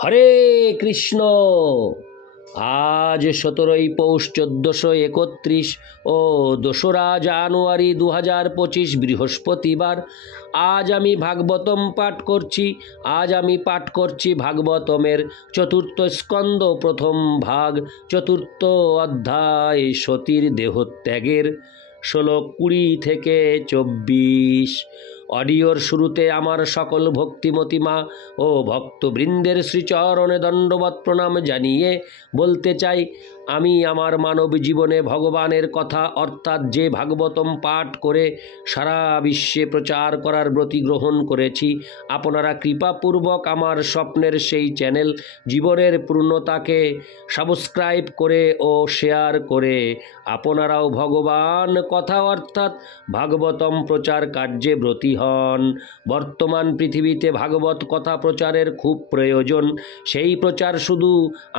হরে কৃষ্ণ। আজ 17ই পৌষ 1431 ও 2রা জানুয়ারি 2025 বৃহস্পতিবার। আজ আমি ভাগবতম পাঠ করছি। ভাগবতমের চতুর্থ স্কন্দ প্রথম ভাগ, চতুর্থ অধ্যায় সতীর দেহত্যাগের, শ্লোক 20 থেকে 24। অডিওর শুরুতে আমার সকল ভক্তিমতী মা ও ভক্তবৃন্দের শ্রীচরণে দণ্ডবৎ প্রণাম জানিয়ে বলতে চাই, আমি আমার মানব জীবনে ভগবানের কথা অর্থাৎ যে ভাগবতম পাঠ করে সারা বিশ্বে প্রচার করার ব্রতী গ্রহণ করেছি। আপনারা কৃপাপূর্বক আমার স্বপ্নের সেই চ্যানেল জীবনের পূর্ণতাকে সাবস্ক্রাইব করে ও শেয়ার করে আপনারাও ভগবান কথা অর্থাৎ ভাগবতম প্রচার কার্যে ব্রতী হন। বর্তমান পৃথিবীতে ভাগবত কথা প্রচারের খুব প্রয়োজন। সেই প্রচার শুধু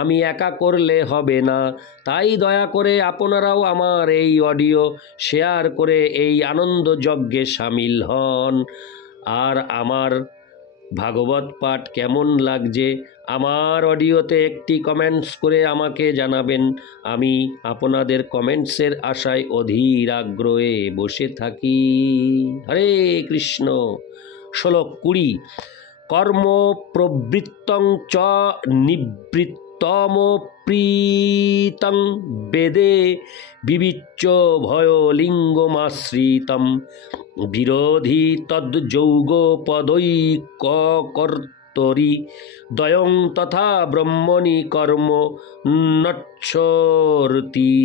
আমি একা করলে হবে না, তাই দয়া করে আপনারাও আমার এই অডিও শেয়ার করে এই আনন্দ যজ্ঞে সামিল হন। আর আমার ভাগবত পাঠ কেমন লাগছে আমার অডিওতে একটি কমেন্টস করে আমাকে জানাবেন। আমি আপনাদের কমেন্টসের আশায় অধীর আগ্রহে বসে থাকি। হরে কৃষ্ণ। শ্লোক 20। কর্ম প্রবৃত্তং চ নিবৃত্তমপ্রীতং বেদে বিবিচ্য ভয়লিঙ্গমাশ্রিতম বিরোধী তদ্যৌগপদৈককর্তরি দ্বয়ং তথা ব্রহ্মণি কর্ম নচ্ছরতি।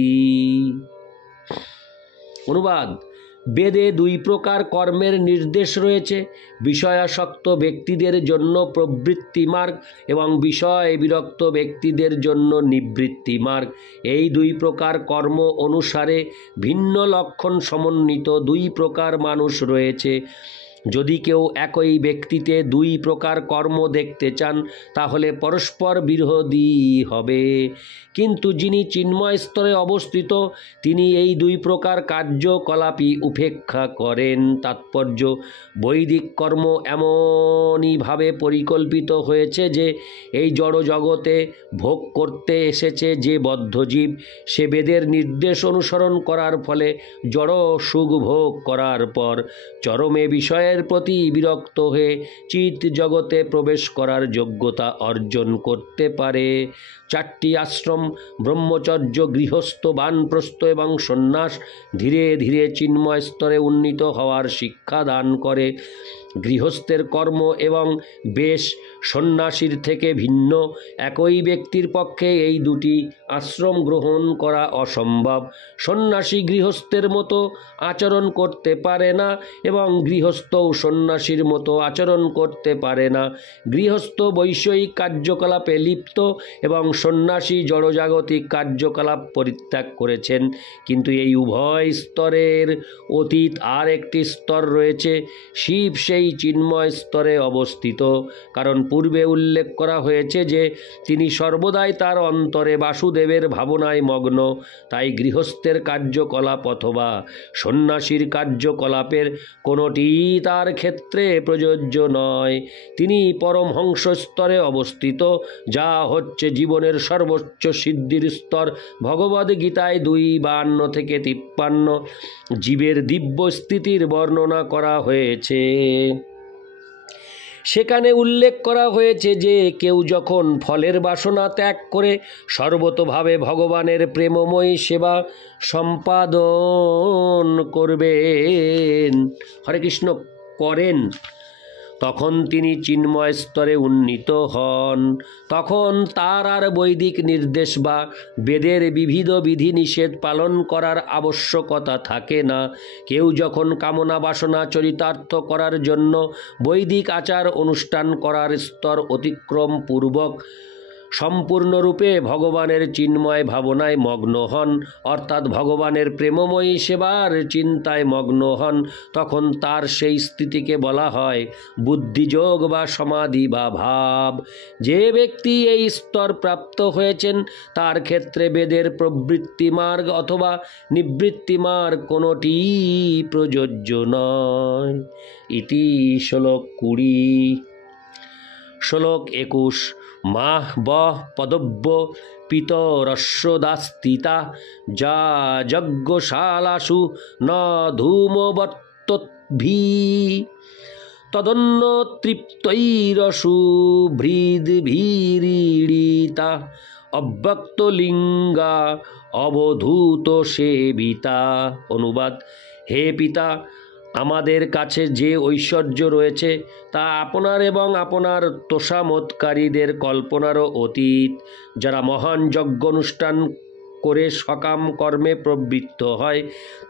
অনুবাদ: বেদে দুই প্রকার কর্মের নির্দেশ রয়েছে, বিষয়াসক্ত ব্যক্তিদের জন্য প্রবৃত্তি মার্গ এবং বিষয় বিরক্ত ব্যক্তিদের জন্য নিবৃত্তি মার্গ। এই দুই প্রকার কর্ম অনুসারে ভিন্ন লক্ষণ সমন্বিত দুই প্রকার মানুষ রয়েছে। যদি কেউ একই ব্যক্তিতে দুই প্রকার কর্ম দেখতে চান তাহলে পরস্পর বিরোধী হবে, কিন্তু যিনি চিন্ময় স্তরে অবস্থিত তিনি এই দুই প্রকার কার্যকলাপই উপেক্ষা করেন। তাৎপর্য: বৈদিক কর্ম এমনইভাবে পরিকল্পিত হয়েছে যে এই জড় জগতে ভোগ করতে এসেছে যে বদ্ধজীব, সে বেদের নির্দেশ অনুসরণ করার ফলে জড় সুখ ভোগ করার পর চরমে বিষয়ের প্রতি বিরক্ত হয়ে চিৎ জগতে প্রবেশ করার যোগ্যতা অর্জন করতে পারে। 4টি আশ্রম ব্রহ্মচর্য, গৃহস্থ, বানপ্রস্থ এবং সন্ন্যাস ধীরে ধীরে চিন্ময় স্তরে উন্নীত হওয়ার শিক্ষা দান করে। গৃহস্থের কর্ম এবং বেশ সন্ন্যাসীর থেকে ভিন্ন। একই ব্যক্তির পক্ষে এই দুটি আশ্রম গ্রহণ করা অসম্ভব। সন্ন্যাসী গৃহস্থের মতো আচরণ করতে পারে না এবং গৃহস্থও সন্ন্যাসীর মতো আচরণ করতে পারে না। গৃহস্থ বৈষয়িক কার্যকলাপে লিপ্ত এবং সন্ন্যাসী জড়জাগতিক কার্যকলাপ পরিত্যাগ করেছেন। কিন্তু এই উভয় স্তরের অতীত আর একটি স্তর রয়েছে। শিব সেই চিন্ময় স্তরে অবস্থিত, কারণ পূর্বে উল্লেখ করা হয়েছে যে তিনি সর্বদাই তার অন্তরে বাসুদেবের ভাবনায় মগ্ন। তাই গৃহস্থের কার্যকলাপ অথবা সন্ন্যাসীর কার্যকলাপের কোনোটিই তার ক্ষেত্রে প্রযোজ্য নয়। তিনি পরমহংস স্তরে অবস্থিত, যা হচ্ছে জীবনের সর্বোচ্চ সিদ্ধির স্তর। ভগবদ্গীতায় 2:52 থেকে 53 জীবের দিব্য স্থিতির বর্ণনা করা হয়েছে। সেখানে উল্লেখ করা হয়েছে যে কেউ যখন ফলের বাসনা ত্যাগ করে সর্বতোভাবে ভগবানের প্রেমময়ী সেবা সম্পাদন করবেন, হরে কৃষ্ণ করেন, তখন তিনি চিন্ময় স্তরে উন্নীত হন। তখন তার আর বৈদিক নির্দেশ বা বেদের বিবিধ বিধিনিষেধ পালন করার আবশ্যকতা থাকে না। কেউ যখন কামনা বাসনা চরিতার্থ করার জন্য বৈদিক আচার অনুষ্ঠান করার স্তর অতিক্রম পূর্বক সম্পূর্ণরূপে ভগবানের চিন্ময় ভাবনায় মগ্ন হন, অর্থাৎ ভগবানের প্রেমময়ী সেবার চিন্তায় মগ্ন হন, তখন তার সেই স্থিতিকে বলা হয় বুদ্ধিযোগ বা সমাধি বা ভাব। যে ব্যক্তি এই স্তর প্রাপ্ত হয়েছেন তার ক্ষেত্রে বেদের প্রবৃত্তি মার্গ অথবা নিবৃত্তি মার্গ কোনোটিই প্রযোজ্য নয়। ইতি শ্লোক 20। শ্লোক 21। মাহ বহ পদব্য পিতরস্যদাস্তিতা যা যজ্ঞশালাসু ন ধূমবর্তদ্ভি তদন্ন তৃপ্তৈরসু ভৃদ্ভিরীড়িতা অব্যক্তলিঙ্গা অবধূত সেবিতা। অনুবাদ: হে পিতা, আমাদের কাছে যে ঐশ্বর্য রয়েছে তা আপনার এবং আপনার তোষামোদকারীদের কল্পনারও অতীত। যারা মহান যজ্ঞ অনুষ্ঠান করে সকাম কর্মে প্রবৃত্ত হয়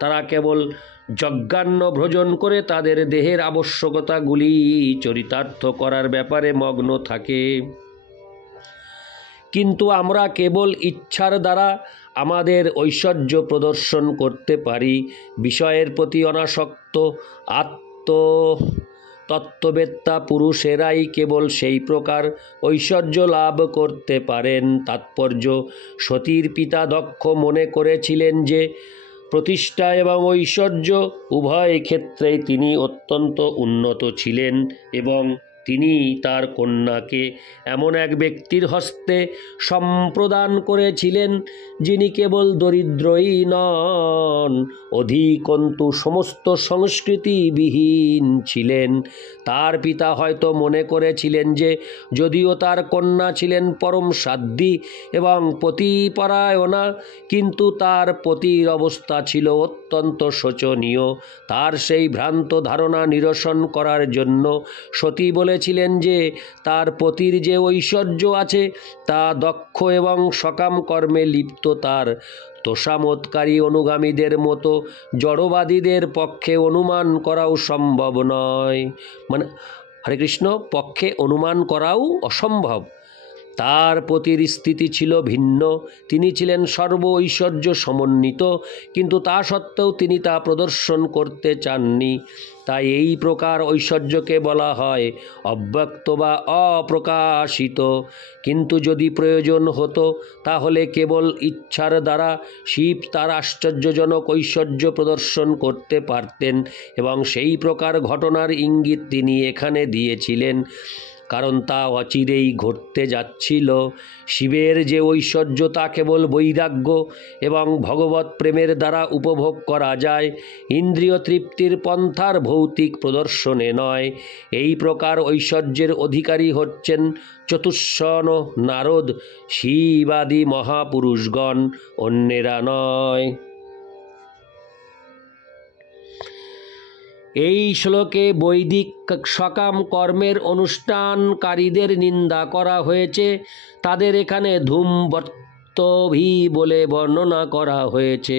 তারা কেবল যজ্ঞান্ন ভোজন করে তাদের দেহের আবশ্যকতাগুলি চরিতার্থ করার ব্যাপারে মগ্ন থাকে। কিন্তু আমরা কেবল ইচ্ছার দ্বারা আমাদের ঐশ্বর্য প্রদর্শন করতে পারি। বিষয়ের প্রতি অনাসক্ত তত্ত্ববেত্তা পুরুষেরাই কেবল সেই প্রকার ঐশ্বর্য লাভ করতে পারেন। তাৎপর্য: সতীর পিতা দক্ষ মনে করেছিলেন যে প্রতিষ্ঠা এবং ঐশ্বর্য উভয় ক্ষেত্রেই তিনি অত্যন্ত উন্নত ছিলেন এবং তিনি তার কন্যাকে এমন এক ব্যক্তির হস্তে সম্প্রদান করেছিলেন যিনি কেবল দরিদ্রই নন, অধিকন্তু সমস্ত সংস্কৃতিবিহীন ছিলেন। তার পিতা হয়তো মনে করেছিলেন যে যদিও তার কন্যা ছিলেন পরম সাধ্বী এবং পতিপরায়ণা, কিন্তু তার পতির অবস্থা ছিল অত্যন্ত শোচনীয়। তার সেই ভ্রান্ত ধারণা নিরসন করার জন্য সতী বলেছিলেন যে তার পতির যে ঐশ্বর্য আছে তা দক্ষ এবং সকাম কর্মে লিপ্ত তার তোষামোদকারী অনুগামীদের মতো জড়বাদীদের পক্ষে অনুমান করাও সম্ভব নয়। হরে কৃষ্ণ, পক্ষে অনুমান করাও অসম্ভব। তার পতির স্থিতি ছিল ভিন্ন। তিনি ছিলেন সর্ব ঐশ্বর্য সমন্বিত, কিন্তু তা সত্ত্বেও তিনি তা প্রদর্শন করতে চাননি। তাই এই প্রকার ঐশ্বর্যকে বলা হয় অব্যক্ত বা অপ্রকাশিত। কিন্তু যদি প্রয়োজন হতো তাহলে কেবল ইচ্ছার দ্বারা শিব তার আশ্চর্যজনক ঐশ্বর্য প্রদর্শন করতে পারতেন এবং সেই প্রকার ঘটনার ইঙ্গিত তিনি এখানে দিয়েছিলেন, কারণ তা অচিরেই ঘটতে যাচ্ছিল। শিবের যে ঐশ্বর্য তা কেবল বৈরাগ্য এবং ভগবৎ প্রেমের দ্বারা উপভোগ করা যায়, ইন্দ্রিয় তৃপ্তির পন্থার ভৌতিক প্রদর্শনে নয়। এই প্রকার ঐশ্বর্যের অধিকারী হচ্ছেন চতুষ্ষণ, নারদ, শিবাদি মহাপুরুষগণ, অন্যেরা নয়। এই শ্লোকে বৈদিক সকাম কর্মের অনুষ্ঠানকারীদের নিন্দা করা হয়েছে। তাদের এখানে ধূমবর্তভী বলে বর্ণনা করা হয়েছে,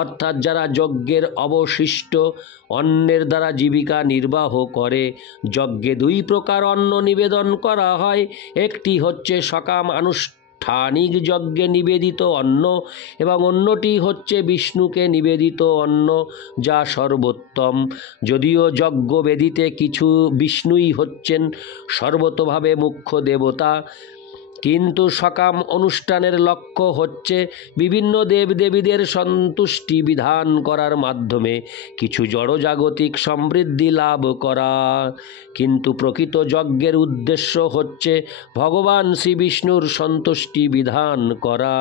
অর্থাৎ যারা যজ্ঞের অবশিষ্ট অন্নের দ্বারা জীবিকা নির্বাহ করে। যজ্ঞে দুই প্রকার অন্ন নিবেদন করা হয়। একটি হচ্ছে সকাম আনুষ্ঠানিক যজ্ঞে নিবেদিত অন্ন এবং অন্যটি হচ্ছে বিষ্ণুকে নিবেদিত অন্ন, যা সর্বোত্তম। যদিও যজ্ঞবেদিতে কিছু বিষ্ণুই হচ্ছেন সর্বতোভাবে মুখ্য দেবতা, কিন্তু সকাম অনুষ্ঠানের লক্ষ্য হচ্ছে বিভিন্ন দেবদেবীদের সন্তুষ্টি বিধান করার মাধ্যমে কিছু জড়জাগতিক সমৃদ্ধি লাভ করা। কিন্তু প্রকৃত যজ্ঞের উদ্দেশ্য হচ্ছে ভগবান শ্রী বিষ্ণুর সন্তুষ্টি বিধান করা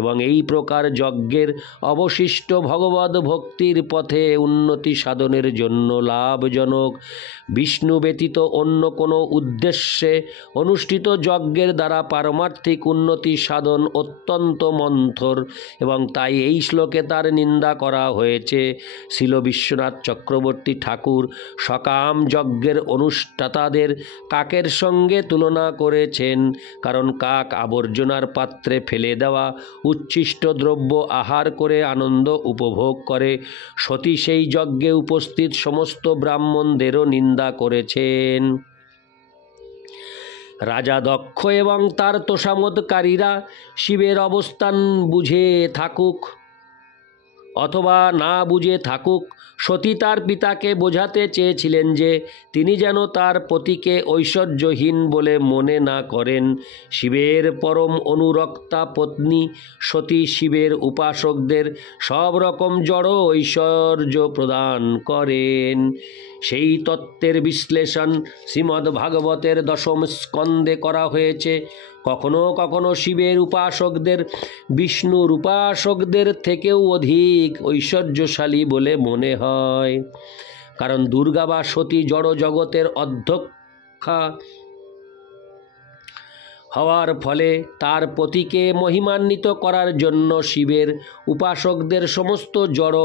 এবং এই প্রকার যজ্ঞের অবশিষ্ট ভগবদ ভক্তির পথে উন্নতি সাধনের জন্য লাভজনক। বিষ্ণু ব্যতীত অন্য কোনো উদ্দেশ্যে অনুষ্ঠিত যজ্ঞের দ্বারা পারমার্থিক উন্নতি সাধন অত্যন্ত মন্থর এবং তাই এই শ্লোকে তার নিন্দা করা হয়েছে। শ্রীল বিশ্বনাথ চক্রবর্তী ঠাকুর সকাম যজ্ঞের অনুষ্ঠাতাদের কাকের সঙ্গে তুলনা করেছেন, কারণ কাক আবর্জনার পাত্রে ফেলে দেওয়া উচ্ছিষ্ট দ্রব্য আহার করে আনন্দ উপভোগ করে। সতী সেই যজ্ঞে উপস্থিত সমস্ত ব্রাহ্মণদেরও নিন্দা করেছেন। রাজা দক্ষ এবং তার তোষামোদকারীরা শিবের অবস্থান বুঝে থাকুক, অথবা না বুঝে থাকুক, সতী তার পিতাকে বোঝাতে চেয়েছিলেন যে তিনি যেন তার পতিকে ঐশ্বর্যহীন বলে মনে না করেন। শিবের পরম অনুরক্তা পত্নী সতী শিবের উপাসকদের সব রকম জড় ঐশ্বর্য প্রদান করেন। সেই তত্ত্বের বিশ্লেষণ শ্রীমদ্ভাগবতের 10ম স্কন্ধে করা হয়েছে। কখনো কখনো শিবের উপাসকদের বিষ্ণুর উপাসকদের থেকেও অধিক ঐশ্বর্যশালী বলে মনে হয়, কারণ দুর্গা বা সতী জড় জগতের অধ্যক্ষা হওয়ার ফলে তার পতিকে মহিমান্বিত করার জন্য শিবের উপাসকদের সমস্ত জড়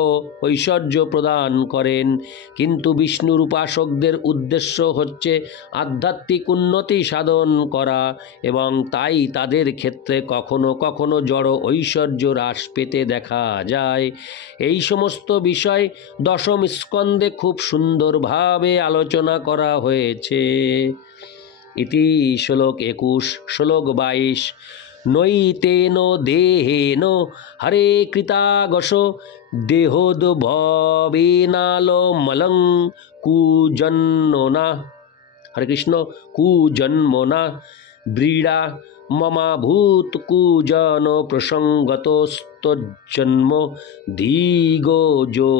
ঐশ্বর্য প্রদান করেন। কিন্তু বিষ্ণুর উপাসকদের উদ্দেশ্য হচ্ছে আধ্যাত্মিক উন্নতি সাধন করা, এবং তাই তাদের ক্ষেত্রে কখনো কখনো জড় ঐশ্বর্য হ্রাস পেতে দেখা যায়। এই সমস্ত বিষয় 10ম স্কন্ধে খুব সুন্দরভাবে আলোচনা করা হয়েছে। ইতি শ্লোক 21। শ্লোক 22। নৈতেন দেহেন হরে কৃতাগশ দেহোদ্ভবেনালমলং কুজন্মনা। হরে কৃষ্ণ। কুজন্মনা ব্রীড়া মমাভূত কুজন প্রসঙ্গতস্তজ্জন্ম দিগোজো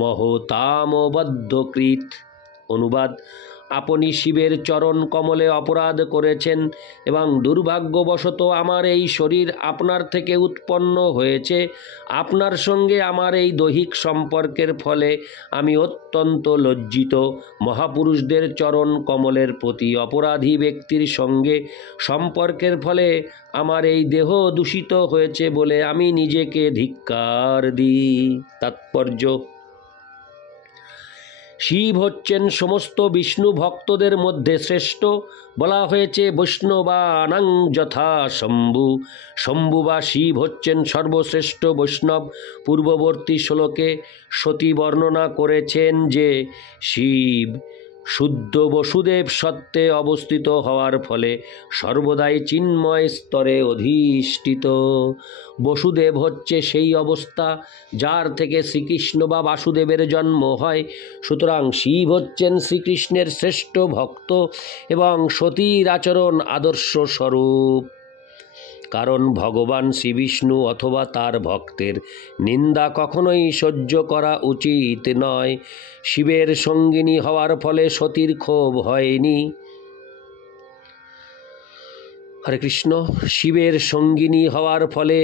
মহতামবদ্ধকৃত। অনুবাদ: আপনি শিবের চরণ কমলে অপরাধ করেছেন এবং দুর্ভাগ্যবশত আমার এই শরীর আপনার থেকে উৎপন্ন হয়েছে। আপনার সঙ্গে আমার এই দৈহিক সম্পর্কের ফলে আমি অত্যন্ত লজ্জিত। মহাপুরুষদের চরণ কমলের প্রতি অপরাধী ব্যক্তির সঙ্গে সম্পর্কের ফলে আমার এই দেহ দূষিত হয়েছে বলে আমি নিজেকে ধিক্কার দিই। তাৎপর্য: শিব হচ্ছেন সমস্ত বিষ্ণু ভক্তদের মধ্যে শ্রেষ্ঠ। বলা হয়েছে বৈষ্ণবানাং যথা শম্ভু। শম্ভু বা শিব হচ্ছেন সর্বশ্রেষ্ঠ বৈষ্ণব। পূর্ববর্তী শ্লোকে সতী বর্ণনা করেছেন যে শিব শুদ্ধ বসুদেব সত্ত্বে অবস্থিত হওয়ার ফলে সর্বদাই চিন্ময় স্তরে অধিষ্ঠিত। বসুদেব হচ্ছে সেই অবস্থা যার থেকে শ্রীকৃষ্ণ বা বাসুদেবের জন্ম হয়। সুতরাং শিব হচ্ছেন শ্রীকৃষ্ণের শ্রেষ্ঠ ভক্ত এবং সতীর আচরণ আদর্শ স্বরূপ। কারণ ভগবান শ্রীবিষ্ণু অথবা তার ভক্তের নিন্দা কখনোই সহ্য করা উচিত নয়। শিবের সঙ্গিনী হওয়ার ফলে সতীর ক্ষোভ হয়নি। হরে কৃষ্ণ। শিবের সঙ্গিনী হওয়ার ফলে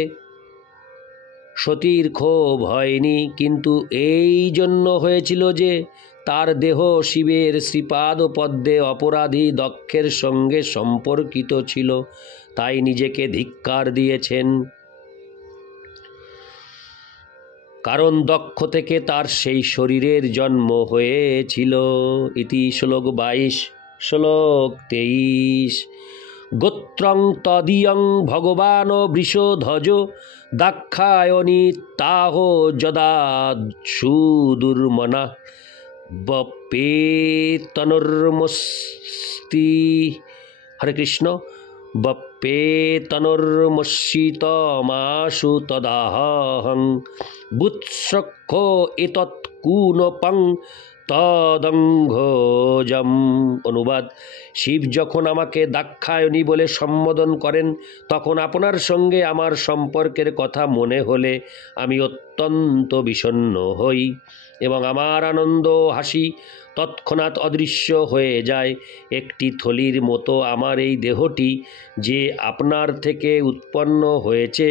সতীর ক্ষোভ হয়নি, কিন্তু এই জন্য হয়েছিল যে তার দেহ শিবের শ্রীপাদ পদ্মে অপরাধী দক্ষের সঙ্গে সম্পর্কিত ছিল, তাই নিজেকে ধিক্কার দিয়েছেন। কারণ দক্ষ থেকে তার সেই শরীরের জন্ম হয়েছিল। ইতি শ্লোক 22। শ্লোক 23। গোত্রং তদীয়ং ভগবান বৃষধ্বজ দাক্ষায়ণী তাহ যদা সুদুর্মনা বপ্পেতনুর্মস্তি। হরে কৃষ্ণ। বপ্পেতনুর্মস্যিতমাশু তদাহং বুৎসখ্য এতৎকুনপং তদঙ্ঘোজম। অনুবাদ: শিব যখন আমাকে দাক্ষায়ণী বলে সম্বোধন করেন তখন আপনার সঙ্গে আমার সম্পর্কের কথা মনে হলে আমি অত্যন্ত বিষণ্ণ হই এবং আমার আনন্দ হাসি তৎক্ষণাৎ অদৃশ্য হয়ে যায়। একটি থলির মতো আমার এই দেহটি যে আপনার থেকে উৎপন্ন হয়েছে,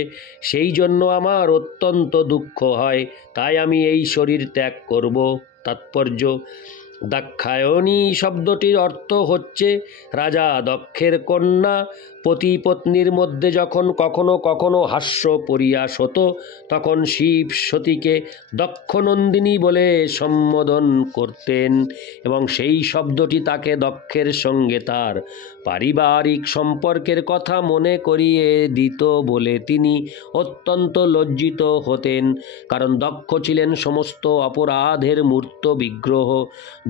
সেই জন্য আমার অত্যন্ত দুঃখ হয়, তাই আমি এই শরীর ত্যাগ করব। তাৎপর্য: দাক্ষায়ণী শব্দটির অর্থ হচ্ছে রাজা দক্ষের কন্যা। পতি পত্নীর মধ্যে যখন কখনো কখনো হাস্য পরিহাস হতো তখন শিব সতীকে দক্ষনন্দিনী বলে সম্বোধন করতেন এবং সেই শব্দটি তাকে দক্ষের সঙ্গে তার পারিবারিক সম্পর্কের কথা মনে করিয়ে দিত বলে তিনি অত্যন্ত লজ্জিত হতেন। কারণ দক্ষ ছিলেন সমস্ত অপরাধের মূর্ত বিগ্রহ।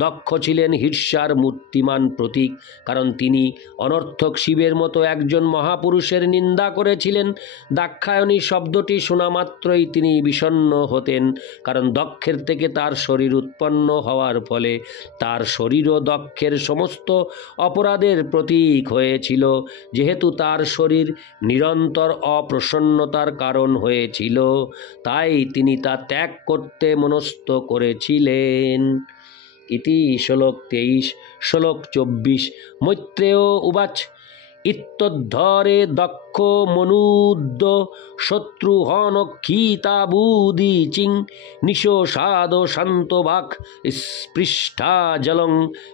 দক্ষ ছিলেন ঈর্ষার মূর্তিমান প্রতীক, কারণ তিনি অনর্থক শিবের মতো এক একজন মহাপুরুষের নিন্দা করেছিলেন। দাক্ষায়ণী শব্দটি শোনা মাত্রই তিনি বিষণ্ণ হতেন, কারণ দক্ষের থেকে তার শরীর উৎপন্ন হওয়ার ফলে তার শরীরও দক্ষের সমস্ত অপরাধের প্রতীক হয়েছিল। যেহেতু তার শরীর নিরন্তর অপ্রসন্নতার কারণ হয়েছিল, তাই তিনি তা ত্যাগ করতে মনস্থ করেছিলেন। ইতি শ্লোক 23। শ্লোক 24। মৈত্রেয় উবাচ ইত্যদ্ধরে দক্ষ মনুদ্য শত্রুহনক্ষিতাবুদীচিং নিশোষাদ শান্তবাক স্পৃষ্টা জলং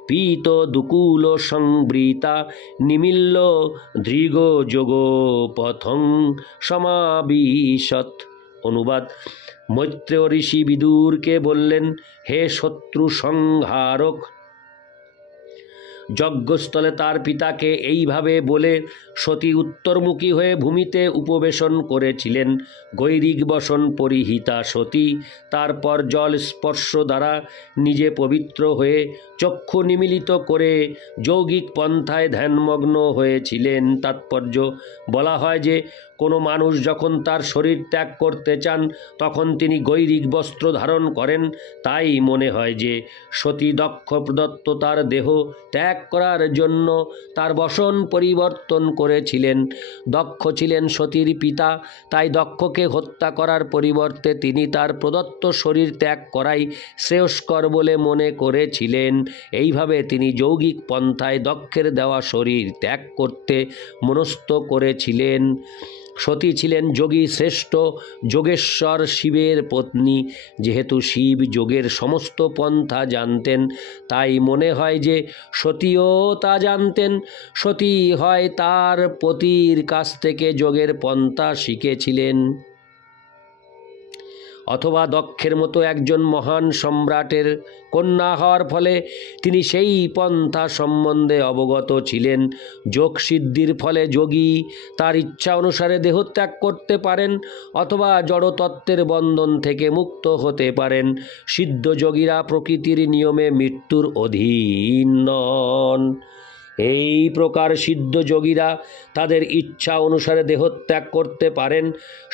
পীত দুকুল সংবৃতা নিমিল্ল দৃগ যোগপথং সমাবিশত। অনুবাদ: মৈত্রেয় ঋষি বিদুরকে বললেন, হে শত্রু সংহারক। যজ্ঞস্থলে তার পিতাকে এইভাবে বলে সতী উত্তরমুখী হয়ে ভূমিতে উপবেশন করেছিলেন। গৈরিক বসন পরিহিতা সতী তারপর জল স্পর্শ দ্বারা নিজে পবিত্র হয়ে চক্ষু নিমীলিত করে যৌগিক পন্থায় ধ্যানমগ্ন হয়েছিলেন। তাৎপর্য: বলা হয় যে কোনো মানুষ যখন তার শরীর ত্যাগ করতে চান তখন তিনি গৈরিক বস্ত্র ধারণ করেন। তাই মনে হয় যে সতী দক্ষ প্রদত্ত তার দেহ ত্যাগ করার জন্য তার বসন পরিবর্তন করেছিলেন। দক্ষ ছিলেন সতীর পিতা, তাই দক্ষকে হত্যা করার পরিবর্তে তিনি তার প্রদত্ত শরীর ত্যাগ করাই শ্রেয়স্কর বলে মনে করেছিলেন। এইভাবে তিনি যৌগিক পন্থায় দক্ষের দেওয়া শরীর ত্যাগ করতে মনস্থ করেছিলেন। সতী ছিলেন যোগী শ্রেষ্ঠ যোগেশ্বর শিবের পত্নী। যেহেতু শিব যোগের সমস্ত পন্থা জানতেন, তাই মনে হয় যে সতীও তা জানতেন। সতী হয় তার পতির কাছ থেকে যোগের পন্থা শিখেছিলেন, অথবা দক্ষের মতো একজন মহান সম্রাটের কন্যা হওয়ার ফলে তিনি সেই পন্থা সম্বন্ধে অবগত ছিলেন। যোগ সিদ্ধির ফলে যোগী তার ইচ্ছা অনুসারে দেহত্যাগ করতে পারেন অথবা জড়তত্ত্বের বন্ধন থেকে মুক্ত হতে পারেন। সিদ্ধ যোগীরা প্রকৃতির নিয়মে মৃত্যুর অধীন নন। এই প্রকার সিদ্ধ যোগীরা তাদের ইচ্ছা অনুসারে দেহত্যাগ করতে পারেন।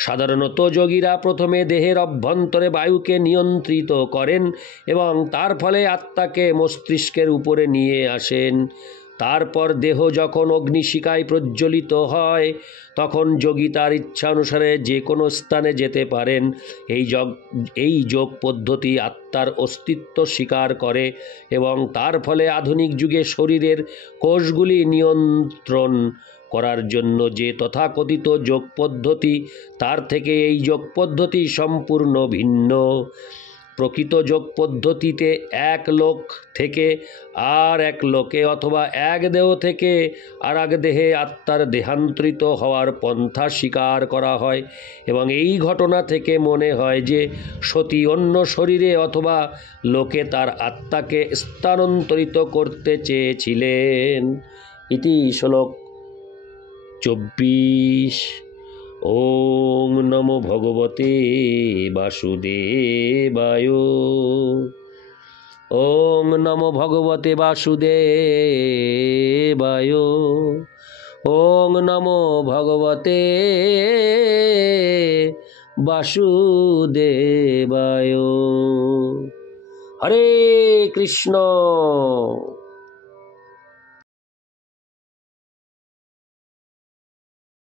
সাধারণত যোগীরা প্রথমে দেহের অভ্যন্তরে বায়ুকে নিয়ন্ত্রিত করেন এবং তার ফলে আত্মাকে মস্তিষ্কের উপরে নিয়ে আসেন। তারপর দেহ যখন অগ্নিশিখায় প্রজ্বলিত হয় তখন যোগী তার ইচ্ছা অনুসারে যে কোনো স্থানে যেতে পারেন। এই যোগ পদ্ধতি আত্মার অস্তিত্ব স্বীকার করে এবং তার ফলে আধুনিক যুগে শরীরের কোষগুলি নিয়ন্ত্রণ করার জন্য যে তথাকথিত যোগ পদ্ধতি, তার থেকে এই যোগ পদ্ধতি সম্পূর্ণ ভিন্ন। প্রকৃত যোগ পদ্ধতিতে এক লোক থেকে আর এক লোকে অথবা এক দেহ থেকে আর এক দেহে আত্মার দেহান্তরিত হওয়ার পন্থা স্বীকার করা হয় এবং এই ঘটনা থেকে মনে হয় যে সতী অন্য শরীরে অথবা লোকে তার আত্মাকে স্থানান্তরিত করতে চেয়েছিলেন। ইতি শ্লোক 24। ওং নমো ভগবতে বাসুদেবায়। ওং নমো ভগবতে বাসুদেবায়। ওং নমো ভগবতে বাসুদেবায়। হরে কৃষ্ণ।